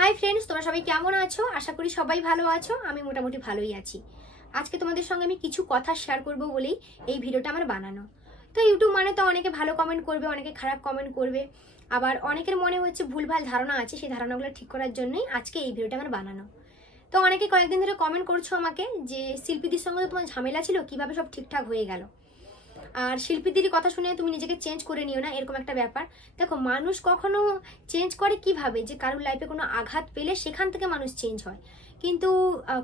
Hi friends, তোমরা সবাই কেমন আছো? আশা করি সবাই ভালো আছো। আমি মোটামুটি ভালোই আছি। আজকে তোমাদের সঙ্গে আমি কিছু কথা শেয়ার করব বলেই এই ভিডিওটা আমার বানানো। তো ইউটিউব মানে তো অনেকে ভালো কমেন্ট করবে, অনেকে খারাপ কমেন্ট করবে, আবার অনেকের মনে হচ্ছে ভুলভাল ধারণা আছে, সেই ধারণাগুলো ঠিক করার জন্যই আজকে এই ভিডিওটা আমার বানানো। তো অনেকে কয়েকদিন ধরে কমেন্ট করছো আমাকে যে শিল্পীদের সঙ্গে তো তোমার ঝামেলা ছিল, কিভাবে সব ঠিকঠাক হয়ে গেল, আর শিল্পীদের কথা শুনে তুমি নিজেকে চেঞ্জ করে নিও না, এরকম একটা ব্যাপার। দেখো, মানুষ কখনো চেঞ্জ করে কিভাবে, যে কারোর লাইফে কোনো আঘাত পেলে সেখান থেকে মানুষ চেঞ্জ হয়, কিন্তু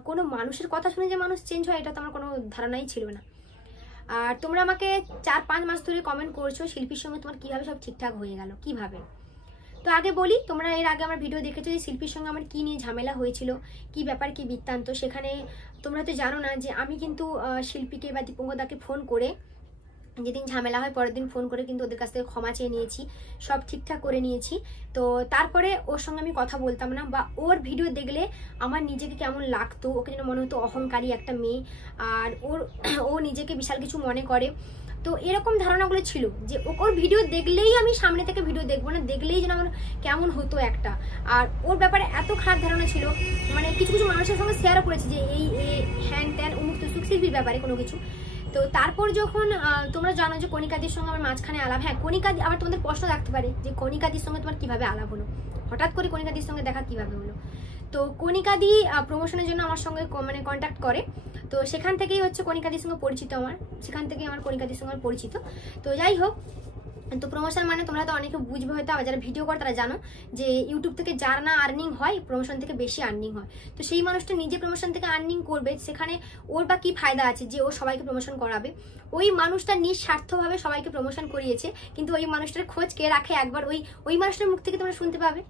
কোনো মানুষের কথা শুনে যে মানুষ চেঞ্জ হয় এটা তো আমার কোনো ধারণাই ছিল না। আর তোমরা আমাকে 4-5 মাস ধরে কমেন্ট করছো শিল্পীর সঙ্গে তোমার কিভাবে সব ঠিকঠাক হয়ে গেল, কিভাবে। তো আগে বলি, তোমরা এর আগে আমার ভিডিও দেখেছো যে শিল্পীর সঙ্গে আমার কি নিয়ে ঝামেলা হয়েছিল, কি ব্যাপার, কি বৃত্তান্ত। সেখানে তোমরা তো জানো না যে আমি কিন্তু শিল্পীকে বা দীপঙ্করদাকে ফোন করে, যেদিন ঝামেলা হয় পরের দিন ফোন করে কিন্তু ওদের কাছ থেকে ক্ষমা চেয়ে নিয়েছি, সব ঠিকঠাক করে নিয়েছি। তো তারপরে ওর সঙ্গে আমি কথা বলতাম না, বা ওর ভিডিও দেখলে আমার নিজেকে কেমন লাগতো, ওকে যেন মনে হতো অহংকারী একটা মেয়ে, আর ও নিজেকে বিশাল কিছু মনে করে। তো এরকম ধারণাগুলো ছিল যে ওর ভিডিও দেখলেই আমি সামনে থেকে ভিডিও দেখবো না, দেখলেই যেন আমার কেমন হতো একটা। আর ওর ব্যাপারে এত খারাপ ধারণা ছিল, মানে কিছু কিছু মানুষের সঙ্গে শেয়ারও করেছি যে এই হ্যান ত্যান উমুক তুসুক শিল্পীর ব্যাপারে কোনো কিছু। তো তারপর যখন তোমরা জানো যে কণিকাদির সঙ্গে আমার মাঝখানে আলাপ, হ্যাঁ কণিকাদি, আবার তোমাদের প্রশ্ন থাকতে পারে যে কণিকাদির সঙ্গে তোমার কিভাবে আলাপ হলো, হঠাৎ করে কণিকাদির সঙ্গে দেখা কিভাবে হলো। তো কণিকাদি প্রমোশনের জন্য আমার সঙ্গে মানে কন্ট্যাক্ট করে, তো সেখান থেকেই হচ্ছে কণিকাদির সঙ্গে পরিচিত আমার, সেখান থেকেই আমার কণিকাদির সঙ্গে পরিচিত। তো যাই হোক, তো প্রমোশন মানে তোমরা তো অনেকে বুঝবে হয়তো, আবার যারা ভিডিও করে তারা জানো যে ইউটিউব থেকে যার না আর্নিং হয় প্রমোশন থেকে বেশি আর্নিং হয়। তো সেই মানুষটা নিজে প্রমোশন থেকে আর্নিং করবে, সেখানে ওর বা কি ফায়দা আছে যে ও সবাইকে প্রমোশন করাবে। ওই মানুষটা নিঃস্বার্থভাবে সবাইকে প্রমোশন করিয়েছে, কিন্তু ওই মানুষটার খোঁজ কে রাখে একবার ওই মানুষটার মুখ থেকে তোমরা শুনতে পাবে।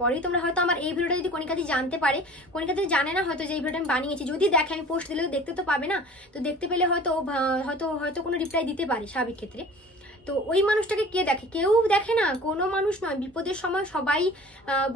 পরেই তোমরা হয়তো আমার এই ভিডিওটা যদি কণিকাদি জানতে পারে, কণিকাদি জানে না হয়তো যে এই ভিডিওটা আমি বানিয়েছি, যদি দেখে, আমি পোস্ট দিলেও দেখতে তো পাবে না, তো দেখতে পেলে হয়তো হয়তো হয়তো কোনো রিপ্লাই দিতে পারে স্বাভাবিক ক্ষেত্রে। তো ওই মানুষটাকে কে দেখে? কেউ দেখে না, কোনো মানুষ নয়। বিপদের সময় সবাই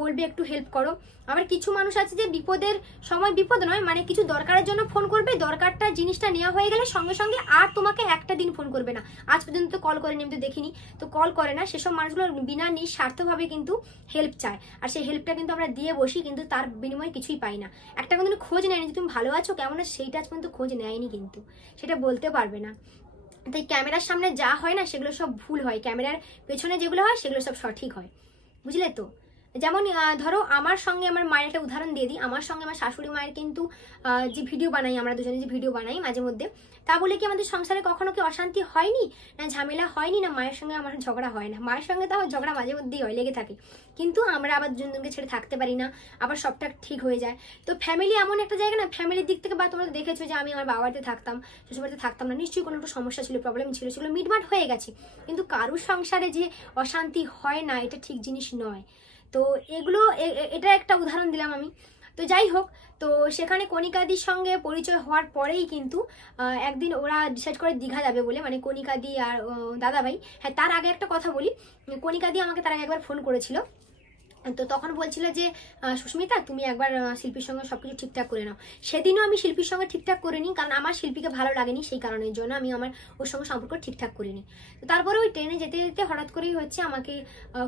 বলবে একটু হেল্প করো, আবার কিছু মানুষ আছে যে বিপদের সময়, বিপদ নয় মানে কিছু দরকারের জন্য ফোন করবে, দরকারটা জিনিসটা নেওয়া হয়ে গেলে সঙ্গে সঙ্গে আর তোমাকে একটা দিন ফোন করবে না। আজ পর্যন্ত কল করেনি, আমি তো দেখিনি, তো কল করে না। সেসব মানুষগুলো বিনা নিঃস্বার্থভাবে কিন্তু হেল্প চায়, আর সেই হেল্পটা কিন্তু আমরা দিয়ে বসি, কিন্তু তার বিনিময়ে কিছুই পাই না। একটা কিন্তু খোঁজ নেয়নি যে তুমি ভালো আছো কেমন আছো, সেইটা আজ পর্যন্ত খোঁজ নেয়নি, কিন্তু সেটা বলতে পারবে না। তাই ক্যামেরার সামনে যা হয় না সেগুলো সব ভুল হয়, ক্যামেরার পেছনে যেগুলো হয় সেগুলো সব সঠিক হয়, বুঝলে তো। যেমন ধরো আমার সঙ্গে আমার মায়ের একটা উদাহরণ দিয়ে দিই। আমার সঙ্গে আমার শাশুড়ি মায়ের কিন্তু যে ভিডিও বানাই, আমরা দুজনে যে ভিডিও বানাই মাঝে মধ্যে, তা বলে কি আমাদের সংসারে কখনো কি অশান্তি হয়নি, না ঝামেলা হয়নি, না মায়ের সঙ্গে আমার ঝগড়া হয় না। মায়ের সঙ্গে তাও ঝগড়া মাঝে মধ্যেই হয়, লেগে থাকে, কিন্তু আমরা আবার দুজনকে ছেড়ে থাকতে পারি না, আবার সবটা ঠিক হয়ে যায়। তো ফ্যামিলি এমন একটা জায়গা না, ফ্যামিলির দিক থেকে, বা তোমরা তো দেখেছো যে আমি আমার বাবাতে থাকতাম, শ্বশুরবাড়িতে থাকতাম না, নিশ্চয়ই কোনো একটা সমস্যা ছিল, প্রবলেম ছিল, সেগুলো মিটমাট হয়ে গেছে। কিন্তু কারুর সংসারে যে অশান্তি হয় না, এটা ঠিক জিনিস নয়। তো এগুলো এটা একটা উদাহরণ দিলাম আমি। তো যাই হোক, তো সেখানে কণিকাদির সঙ্গে পরিচয় হওয়ার পরেই কিন্তু একদিন ওরা ডিসাইড করে দীঘা যাবে বলে, মানে কণিকাদি আর দাদাভাই। হ্যাঁ, তার আগে একটা কথা বলি, কণিকাদি আমাকে তার আগে একবার ফোন করেছিল। তো তখন বলছিল যে সুস্মিতা তুমি একবার শিল্পীর সঙ্গে সবকিছু ঠিকঠাক করে নাও। সেদিনও আমি শিল্পীর সঙ্গে ঠিকঠাক করিনি, কারণ আমার শিল্পীকে ভালো লাগেনি, সেই কারণের জন্য আমি আমার ওর সঙ্গে সম্পর্ক ঠিকঠাক করিনি। তো তারপরে ওই ট্রেনে যেতে যেতে হঠাৎ করেই হচ্ছে আমাকে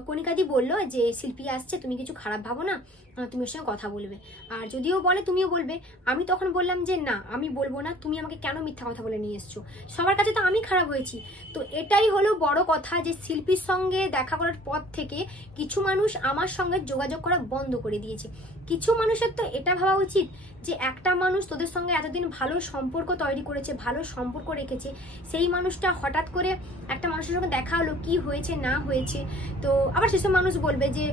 কণিকাদি বললো যে শিল্পী আসছে, তুমি কিছু খারাপ ভাবো না, তুমি ওর সঙ্গে কথা বলবে, আর যদিও বলে তুমিও বলবে। আমি তখন বললাম যে না, আমি বলবো না, তুমি আমাকে কেন মিথ্যা কথা বলে নিয়ে এসছো, সবার কাছে তো আমি খারাপ হয়েছি। তো এটাই হলো বড় কথা, যে শিল্পীর সঙ্গে দেখা করার পর থেকে কিছু মানুষ আমার সঙ্গে যোগাযোগ করা বন্ধ করে দিয়েছে। কিছু মানুষের তো এটা ভাবা উচিত যে একটা মানুষ তোদের সঙ্গে এতদিন ভালো সম্পর্ক তৈরি করেছে, ভালো সম্পর্ক রেখেছে, সেই মানুষটা হঠাৎ করে একটা মানুষের সঙ্গে দেখা হলো, কি হয়েছে না হয়েছে। তো আবার সেসব মানুষ বলবে যে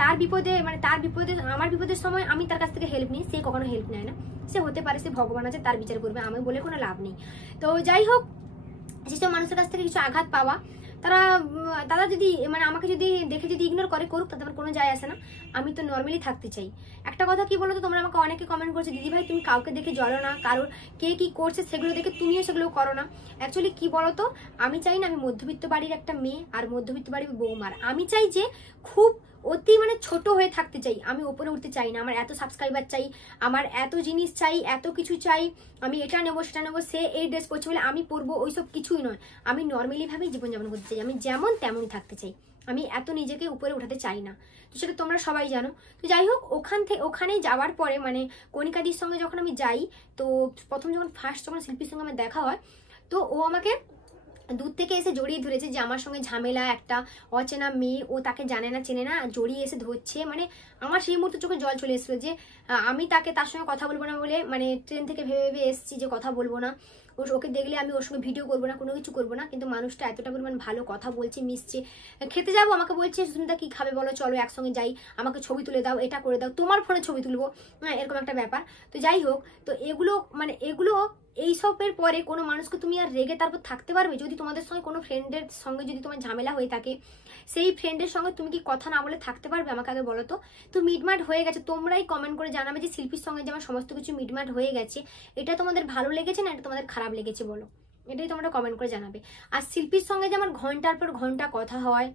তার বিপদে, মানে তার বিপদে, আমার বিপদের সময় আমি তার কাছ থেকে হেল্প নিই, সে কখনো হেল্প নেয় না। সে হতে পারে সে ভগবান আছে, তার বিচার করবে, আমি বলে কোনো লাভ নেই। তো যাই হোক, যেসব মানুষের কাছ থেকে কিছু আঘাত পাওয়া, তারা যদি মানে আমাকে যদি দেখে যদি ইগনোর করে, করুক, তাতে আমার কোনো যায় আসে না। আমি তো নর্মালি থাকতে চাই। একটা কথা কি বলো তো, তোমরা আমাকে অনেকে কমেন্ট করছো দিদি ভাই তুমি কাউকে দেখে জ্বলো না, কারোর কে কি করছে সেগুলো দেখে তুমিও সেগুলো করো না। অ্যাকচুয়ালি কি বলো তো, আমি চাই না, আমি মধ্যবিত্ত বাড়ির একটা মেয়ে, আর মধ্যবিত্ত বাড়ির বৌমার, আমি চাই যে খুব অতি মানে ছোট হয়ে থাকতে চাই, আমি ওপরে উঠতে চাই না। আমার এত সাবস্ক্রাইবার চাই, আমার এত জিনিস চাই, এত কিছু চাই, আমি এটা নেবো সেটা নেবো, সে এই ড্রেস পরছে বলে আমি পরবো, ওইসব কিছুই নয়। আমি নর্মালি ভাবেই জীবনযাপন করতে চাই, আমি যেমন তেমনই থাকতে চাই, আমি এত নিজেকে উপরে উঠাতে চাই না, তো সেটা তোমরা সবাই জানো। তো যাই হোক, ওখানে যাওয়ার পরে মানে কণিকাদির সঙ্গে যখন আমি যাই, তো প্রথম যখন ফার্স্ট যখন শিল্পীর সঙ্গে আমার দেখা হয়, তো ও আমাকে দূর থেকে এসে জড়িয়ে ধরেছে যে আমার সঙ্গে ঝামেলা, একটা অচেনা মেয়ে, ও তাকে জানে না চেনে না, জড়িয়ে এসে ধরছে। মানে আমার সেই মুহূর্তে চোখে জল চলে এসেছিল যে আমি তার সঙ্গে কথা বলবো না বলে, মানে ট্রেন থেকে ভেবে ভেবে এসেছি যে কথা বলবো না, ওকে দেখলে আমি ওর সঙ্গে ভিডিও করবো না, কোনো কিছু করবো না। কিন্তু মানুষটা এতটা পরিমাণ ভালো, কথা বলছে, মিশছে। খেতে যাবো, আমাকে বলছে সুস্মিতা কি খাবে বলো, চলো একসঙ্গে যাই, আমাকে ছবি তুলে দাও, এটা করে দাও, তোমার ফোনে ছবি তুলবো, হ্যাঁ এরকম একটা ব্যাপার। তো যাই হোক, তো এগুলো এইসবের পরে কোনো মানুষকে তুমি আর রেগে তারপর থাকতে পারবে? যদি তোমাদের সঙ্গে কোনো ফ্রেন্ডের সঙ্গে যদি তোমার ঝামেলা হয়ে থাকে, সেই ফ্রেন্ডের সঙ্গে তুমি কি কথা না বলে থাকতে পারবে? আমাকে আগে বলো তো। তো মিটমাট হয়ে গেছে, তোমরাই কমেন্ট করে জানাবে যে শিল্পীর সঙ্গে যে আমার সমস্ত কিছু মিটমাট হয়ে গেছে, এটা তোমাদের ভালো লেগেছে না এটা তোমাদের খারাপ লেগেছে বলো, এটাই তোমরা কমেন্ট করে জানাবে। আর শিল্পীর সঙ্গে যে আমার ঘন্টার পর ঘন্টা কথা হয়,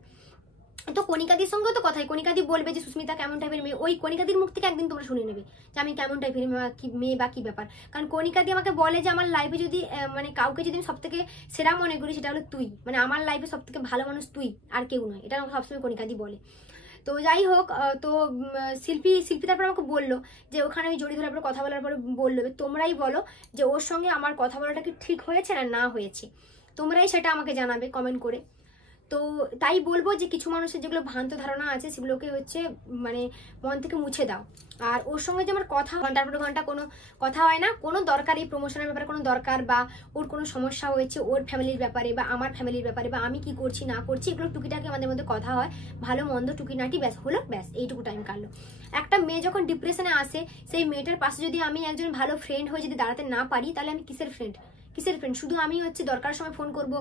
তো কণিকাদির সঙ্গেও তো কথাই, কণিকাদি বলবে যে সুস্মিতা কেমন টাইপের মেয়ে, ওই কণিকাদির মুখ থেকে একদিন তোমরা শুনে নেবে যে আমি কেমন টাইপের মেয়ে বা কি ব্যাপার। কারণ কণিকাদি আমাকে বলে যে আমার লাইফে যদি মানে কাউকে যদি আমি সব থেকে সেরা মনে করি সেটা হলো তুই, মানে আমার লাইফে সব থেকে ভালো মানুষ তুই, আর কেউ নয়, এটা আমাকে সবসময় কণিকাদি বলে। তো যাই হোক, তো শিল্পী তারপর আমাকে বললো যে ওখানে আমি জড়িয়ে ধরার পর কথা বলার পরে বললো তোমরাই বলো যে ওর সঙ্গে আমার কথা বলাটা কি ঠিক হয়েছে না হয়েছে, তোমরাই সেটা আমাকে জানাবে কমেন্ট করে। তো তাই বলবো যে কিছু মানুষের যেগুলো ভ্রান্ত ধারণা আছে সেগুলোকে হচ্ছে মানে মন থেকে মুছে দাও। আর ওর সঙ্গে যে আমার কথা ঘন্টার পর ঘন্টা কোনো কথা হয় না, কোনো দরকার এই প্রমোশনের ব্যাপারে কোনো দরকার, বা ওর কোনো সমস্যা হয়েছে ওর ফ্যামিলির ব্যাপারে বা আমার ফ্যামিলির ব্যাপারে, বা আমি কি করছি না করছি, এগুলো টুকিটাকি আমাদের মধ্যে কথা হয়, ভালো মন্দ টুকিনাটি ব্যাস হলো, ব্যাস এইটুকু টাইম কাটলো। একটা মেয়ে যখন ডিপ্রেশনে আসে, সেই মেয়েটার পাশে যদি আমি একজন ভালো ফ্রেন্ড হয়ে যদি দাঁড়াতে না পারি, তাহলে আমি কিসের ফ্রেন্ড? শুধু আমি হচ্ছে দরকার সময় ফোন করব,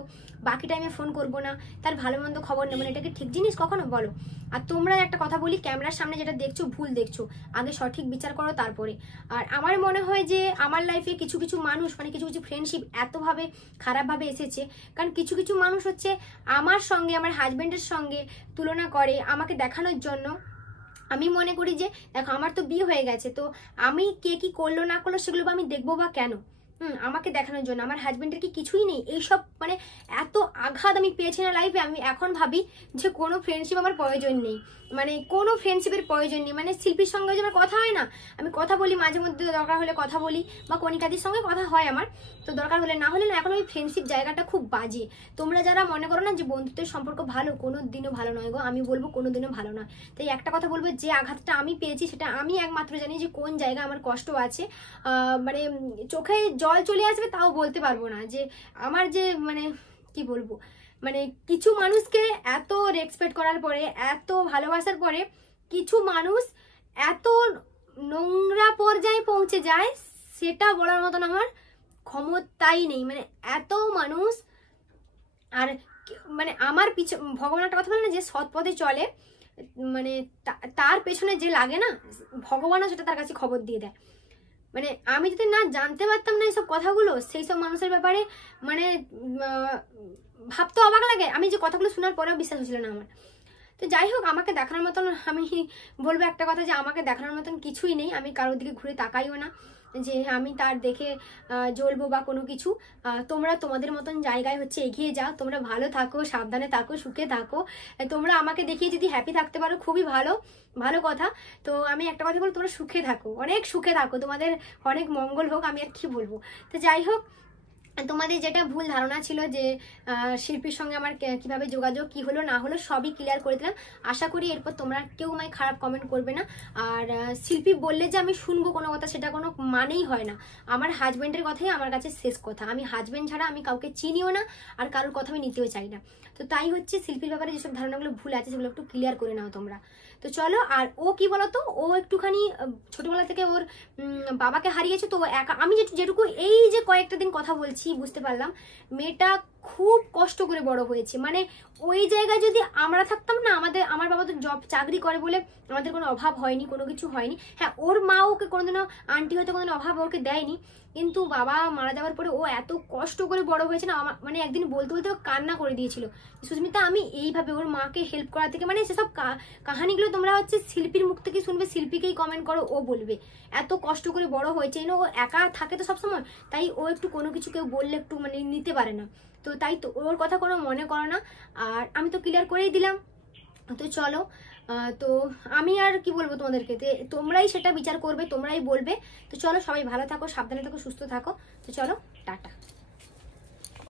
বাকি টাইমে ফোন করব না, তার ভালো মন্দ খবর নেব না, এটা কি ঠিক জিনিস কখনো বলো? আর তোমরা একটা কথা বলি, ক্যামেরার সামনে যেটা দেখছো ভুল দেখছো, আগে সঠিক বিচার করো তারপরে। আর আমার মনে হয় যে আমার লাইফে কিছু কিছু মানুষ মানে কিছু কিছু ফ্রেন্ডশিপ এতভাবে খারাপভাবে এসেছে, কারণ কিছু কিছু মানুষ হচ্ছে আমার সঙ্গে আমার হাজবেন্ডের সঙ্গে তুলনা করে আমাকে দেখানোর জন্য। আমি মনে করি যে দেখো আমার তো বিয়ে হয়ে গেছে, তো আমি কে কি করলো না করলো সেগুলো আমি দেখবো বা কেন? আমাকে দেখানোর জন্য। আমার হাজবেন্ডের কি কিছুই নেই? এইসব মানে এত আঘাত আমি পেয়েছি না লাইফে, আমি এখন ভাবি যে কোনো ফ্রেন্ডশিপ আমার প্রয়োজন নেই, মানে কোনো ফ্রেন্ডশিপের প্রয়োজন নেই। মানে শিল্পীর সঙ্গে যে আমার কথা হয় না, আমি কথা বলি মাঝে মধ্যে, দরকার হলে কথা বলি, বা কণিকাদির সঙ্গে কথা হয় আমার, তো দরকার হলে না হলে না। এখন ওই ফ্রেন্ডশিপ জায়গাটা খুব বাজে। তোমরা যারা মনে করো না যে বন্ধুত্বের সম্পর্ক ভালো, কোনো দিনও ভালো নয় গো, আমি বলবো কোনো দিনও ভালো নয়। তাই একটা কথা বলবো, যে আঘাতটা আমি পেয়েছি সেটা আমি একমাত্র জানি যে কোন জায়গায় আমার কষ্ট আছে। মানে চোখে জল চলে আসবে তাও বলতে পারবো না যে আমার যে মানে কি বলবো, মানে কিছু মানুষকে এত রেসপেক্ট করার পরে, এত ভালোবাসার পরে কিছু মানুষ এত নোংরা পর্যায়ে পৌঁছে যায়, সেটা বলার মতন আমার ক্ষমতাই নেই। মানে এত মানুষ, আর মানে আমার ভগবান একটা কথা বলে না যে সৎ পথে চলে, মানে তার পেছনে যে লাগে না, ভগবানও সেটা তার কাছে খবর দিয়ে দেয়। মানে আমি যদি না জানতে পারতাম না এইসব কথাগুলো, সেই সব মানুষের ব্যাপারে মানে ভাবতে অবাক লাগে। আমি যে কথাগুলো শোনার পরেও বিশ্বাস হচ্ছিল না আমার। তো যাই হোক, আমাকে দেখানোর মতন, আমি বলবো একটা কথা যে আমাকে দেখানোর মতন কিছুই নেই। আমি কারোর দিকে ঘুরে তাকাইও না যে আমি তার দেখে জ্বলবো বা কোনো কিছু। তোমরা তোমাদের মতন জায়গায় হচ্ছে এগিয়ে যাও, তোমরা ভালো থাকো, সাবধানে থাকো, সুখে থাকো। তোমরা আমাকে দেখিয়ে যদি হ্যাপি থাকতে পারো খুবই ভালো, ভালো কথা। তো আমি একটা কথা বলবো, তোমরা সুখে থাকো, অনেক সুখে থাকো, তোমাদের অনেক মঙ্গল হোক, আমি আর কি বলবো। তো যাই হোক, তোমাদের যেটা ভুল ধারণা ছিল যে শিল্পীর সঙ্গে আমার কিভাবে যোগাযোগ, কি হলো না হলো, সবই ক্লিয়ার করে দিলাম। আশা করি এরপর তোমরা কেউ আমায় খারাপ কমেন্ট করবে না। আর শিল্পী বললে যে আমি শুনবো কোনো কথা, সেটা কোনো মানেই হয় না। আমার হাজবেন্ডের কথাই আমার কাছে শেষ কথা। আমি হাজবেন্ড ছাড়া আমি কাউকে চিনিও না, আর কারোর কথা আমি নিতেও চাই না। তো তাই হচ্ছে শিল্পীর ব্যাপারে যেসব ধারণাগুলো ভুল আছে সেগুলো একটু ক্লিয়ার করে নাও তোমরা। তো চলো, আর ও কি বলতো, ও একটুখানি ছোটবেলা থেকে ওর বাবাকে হারিয়েছে, তো একা আমি যেটুকু এই যে কয়েকটা দিন কথা বলছি বুঝতে পারলাম, মেয়েটা খুব কষ্ট করে বড় হয়েছে। মানে ওই জায়গায় যদি আমরা থাকতাম না, আমার বাবা তো চাকরি করে বলে আমাদের কোনো অভাব হয়নি, কোনো কিছু হয়নি। হ্যাঁ, ওর মা ওকে কোনোদিনও আন্টি হয়তো কোনোদিন অভাব ওকে দেয়নি, কিন্তু বাবা মারা যাওয়ার পরে ও এত কষ্ট করে বড় হয়েছে না, মানে একদিন বলতে বলতে কান্না করে দিয়েছিল, সুস্মিতা আমি এইভাবে ওর মাকে হেল্প করা থেকে, মানে সেসব কাহানিগুলো তোমরা হচ্ছে শিল্পীর মুখ থেকে শুনবে, শিল্পীকেই কমেন্ট করো, ও বলবে এত কষ্ট করে বড় হয়েছে। ও একা থাকে তো সবসময়, তাই ও একটু কোনো কিছু কেউ বললে একটু মানে নিতে পারে না। তো তাই তো ওর কথা কোনো মনে করো না। আর আমি তো ক্লিয়ার করেই দিলাম তো চলো, তো আমি আর কি বলবো তোমাদেরকে, তোমরাই সেটা বিচার করবে, তোমরাই বলবে। তো চলো, সবাই ভালো থাকো, সাবধানে থাকো, সুস্থ থাকো। তো চলো, টাটা।